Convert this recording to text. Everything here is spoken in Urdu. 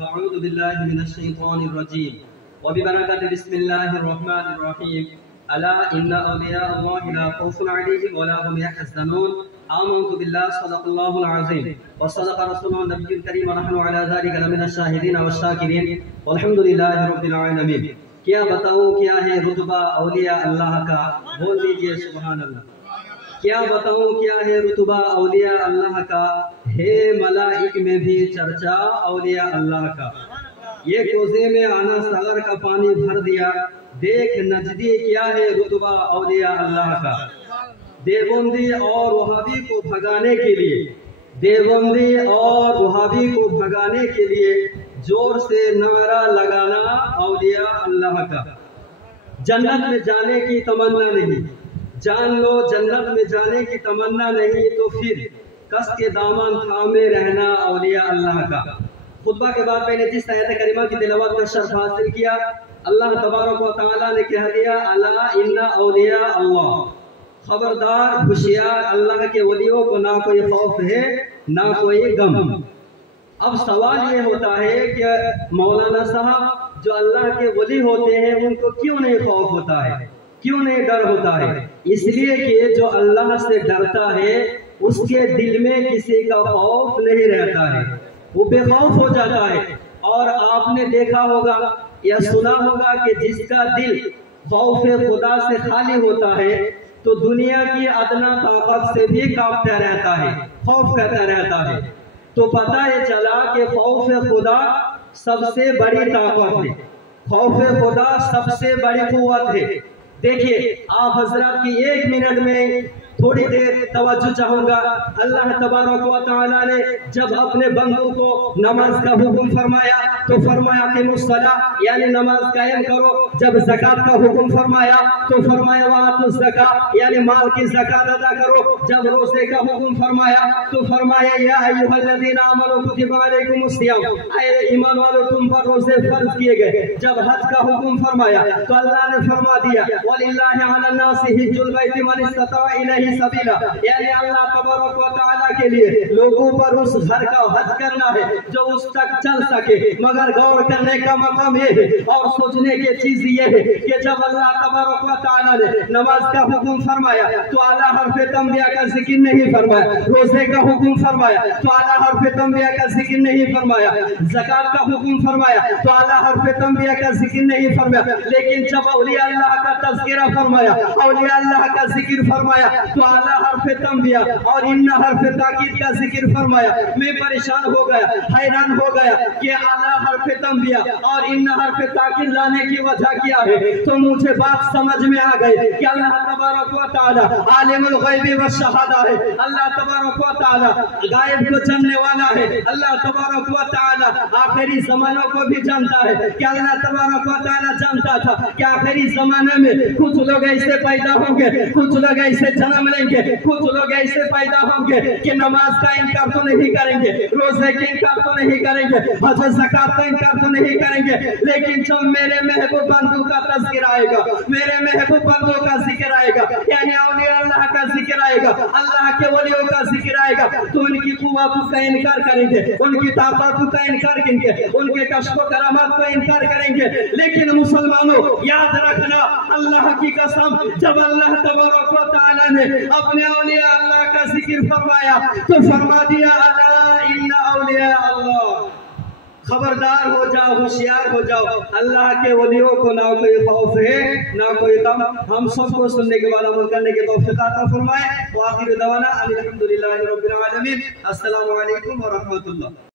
فأعوذ بالله من الشيطان الرجيم وببركة بسم الله الرحمن الرحيم ألا إن أولياء الله لا خوف عليهم ولا هم يحزنون آمنت بالله صدق الله العظيم وصدق رسوله النبي الكريم ونحن على ذلك لمن الشاهدين والشاكرين والحمد لله رب العالمين. کیا بتاؤں کیا ہے رتبہ اولیاء اللہ کا؟ بول دیجئے سبحان اللہ. کیا بتاؤں کیا ہے رتبہ اولیاء اللہ کا؟ ہے ملائک میں بھی چرچا اولیاء اللہ کا. یہ کوزے میں آنا ساغر کا پانی بھر دیا، دیکھ نجدی کیا ہے رتبہ اولیاء اللہ کا. دیوبندی اور وہابی کو بھگانے کے لیے، دیوبندی اور وہابی کو بھگانے کے لیے زور سے نعرہ لگانا اولیاء اللہ کا. جنت میں جانے کی تمنا نہیں، جان لو جنت میں جانے کی تمنا نہیں تو پھر کس کے دامن تھامے رہنا اولیاء اللہ کا. خطبہ کے بعد میں نے جس آیت کریمہ کی تلاوت کا شرف حاصل کیا، اللہ تبارک و تعالیٰ نے کہہ دیا الا ان اولیاء اللہ، خبردار ہوشیار اللہ کے ولیوں کو نہ کوئی خوف ہے نہ کوئی غم. اب سوال یہ ہوتا ہے کہ مولانا صاحب جو اللہ کے ولی ہوتے ہیں ان کو کیوں نہیں خوف ہوتا ہے، کیوں نہیں ڈر ہوتا ہے؟ اس لیے کہ جو اللہ سے ڈرتا ہے اس کے دل میں کسی کا خوف نہیں رہتا ہے، وہ بے خوف ہو جاتا ہے. اور آپ نے دیکھا ہوگا یا سنا ہوگا کہ جس کا دل خوف خدا سے خالی ہوتا ہے تو دنیا کی ادنا طاقت سے بھی کانپتا رہتا ہے، خوف کرتا رہتا ہے. تو پتہ یہ چلا کہ خوف خدا سب سے بڑی طاقت ہے، خوف خدا سب سے بڑی قوت ہے. دیکھیے آپ حضرات کی ایک منٹ میں تھوڑی دیر توجہ چاہوں گا. اللہ تبارک و تعالیٰ نے جب اپنے بندوں کو نماز کا حکم فرمایا تو فرمایا کہ الصلاۃ یعنی نماز قائم کرو. جب زکات کا حکم فرمایا تو فرمایا وآتوا الزکاۃ یعنی مال کی زکات ادا کرو. جب روزے کا حکم فرمایا تو فرمایا یا ایھا الذین آمنوا کتب علیکم الصیام، اے ایمان والو تم پر روزے فرض کیے گئے. جب حج کا حکم فرمایا تو اللہ نے فرما دیا وَلِلَّهِ عَلَى النَّاسِ حِجُّ الْبَيْتِ مَنِ اسْتَطَاعَ إِلَيْهِ سَبِيلًا، یعنی اللہ تبارک و تعالیٰ کے لیے لوگوں پر اس گھر کا حج کرنا ہے جو اس تک چل سکے. مگر غور کرنے کا مقام یہ ہے اور سوچنے کی چیز یہ ہے کہ جب اللہ تبارک و تعالیٰ نے نماز کا حکم فرمایا تو اعلیٰ حرف تنبیہ کا ذکر نہیں فرمایا، روزے کا حکم فرمایا تو اعلیٰ حرف تنبیہ کا ذکر نہیں فرمایا، زکات کا حکم فرمایا تو اعلیٰ حرف تنبیہ کا ذکر نہیں فرمایا. لیکن جب اولیاء اللہ کا تذکرہ فرمایا، اولیاء اللہ کا ذکر فرمایا تو اعلیٰ حرف تنبیہ اور ان حرف تاکید کا ذکر فرمایا. میں پریشان ہو گیا، حیران ہو گیا کہ اعلیٰ حرف تنبیہ اور ان حرف تاکید لانے کی وجہ کیا ہے. تو مجھے بات سمجھ میں آ گئی کہ اللہ تبارک و تعالی عالم الغیب والشہادہ ہے. اللہ تبارک و تعالی غائب کو جاننے والا ہے. اللہ تبارک و تعالی آخری زمانوں کو بھی جانتا ہے. کہ اللہ تبارک و تعالی جانتا تھا کہ آخری زمانے میں کچھ لوگ ایسے پیدا ہوں گے، کچھ لوگ ایسے جنم لیں گے، کچھ لوگ ایسے پیدا ہوں گے کہ نماز کا انکار تو نہیں کریں گے، روزے کا انکار تو نہیں کریں گے، حج زکات کا انکار تو نہیں کریں گے. لیکن جب میرے محبوب بندوں کا تذکر آئے گا، میرے محبوب بندوں کا ذکر آئے گا، یعنی اولیاء اللہ کا ذکر آئے گا، اللہ کے ولیوں کا ذکر آئے گا، تو ان کی قوتوں کا انکار کریں گے، ان کی طاقتوں کا انکار کریں گے، ان کے کشف و کرامات کا انکار کریں گے. لیکن مسلمانوں یاد رکھنا اللہ کی قسم جب اللہ تبارک و تعالی نے اپنے اولیاء اللہ کا ذکر فرمایا تو فرما دیا الا ان اولیاء اللہ، خبردار ہو جاؤ، ہوشیار ہو جاؤ، اللہ کے ولیوں کو نہ کوئی خوف ہے نہ کوئی غم. ہم سب کو سننے کے بعد عمل کرنے کی توفیق عطا فرمائے. وآخر دعوانا الحمدللہ رب العالمین. السلام علیکم ورحمۃ اللہ.